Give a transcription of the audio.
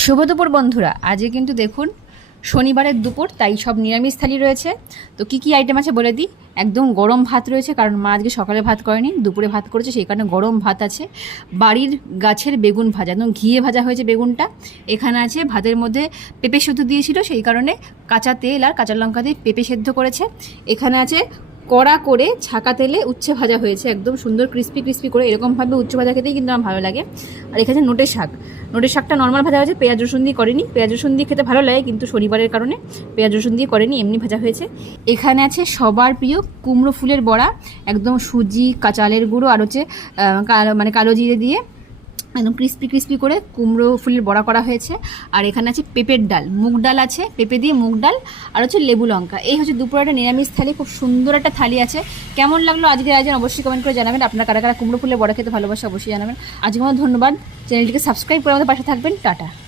শুভ দুপুর বন্ধুরা, আজকে কিন্তু দেখুন শনিবারের দুপুর, তাই সব নিরামিষ থালি রয়েছে। তো কি কি আইটেম আছে বলে দিই। একদম গরম ভাত রয়েছে, কারণ মা আজকে সকালে ভাত করেনি, দুপুরে ভাত করেছে, সেই কারণে গরম ভাত আছে। বাড়ির গাছের বেগুন ভাজা, একদম ঘিয়ে ভাজা হয়েছে বেগুনটা। এখানে আছে ভাতের মধ্যে পেঁপে সেদ্ধ দিয়েছিল, সেই কারণে কাঁচা তেল আর কাঁচা লঙ্কা দিয়ে পেঁপে সেদ্ধ করেছে। এখানে আছে কড়া করে ছাকা তেলে উচ্ছে ভাজা হয়েছে, একদম সুন্দর ক্রিস্পি ক্রিস্পি করে। এরকমভাবে উচ্ছে ভাজা খেতেই কিন্তু আমার ভালো লাগে। আর এখানে নোটের শাক, নোটের শাকটা নর্মাল ভাজা হয়েছে, পেঁয়াজ রসুন দিয়ে করেনি। পেঁয়াজ রসুন দিয়ে খেতে ভালো লাগে, কিন্তু শনিবারের কারণে পেঁয়াজ রসুন দিয়ে করেনি, এমনি ভাজা হয়েছে। এখানে আছে সবার প্রিয় কুমড়ো ফুলের বড়া, একদম সুজি, চালের গুঁড়ো আর হচ্ছে কালো জিরে দিয়ে একদম ক্রিস্পি ক্রিস্পি করে কুমড়ো ফুলের বড়া করা হয়েছে। আর এখানে আছে পেঁপের ডাল, মুগ ডাল আছে, পেঁপে দিয়ে মুগ ডাল, আর হচ্ছে লেবু লঙ্কা। এই হচ্ছে দুপুরে একটা নিরামিষ থালি, খুব সুন্দর একটা থালি আছে। কেমন লাগলো আজকের আয়োজন অবশ্যই কমেন্ট করে জানাবেন। আপনারা কারা কারা কুমড়ো ফুলের বড়া খেতে ভালোবাসে অবশ্যই জানাবেন। আজকে আমার ধন্যবাদ। চ্যানেলটিকে সাবস্ক্রাইব করে আমাদের পাশে থাকবেন। টাটা।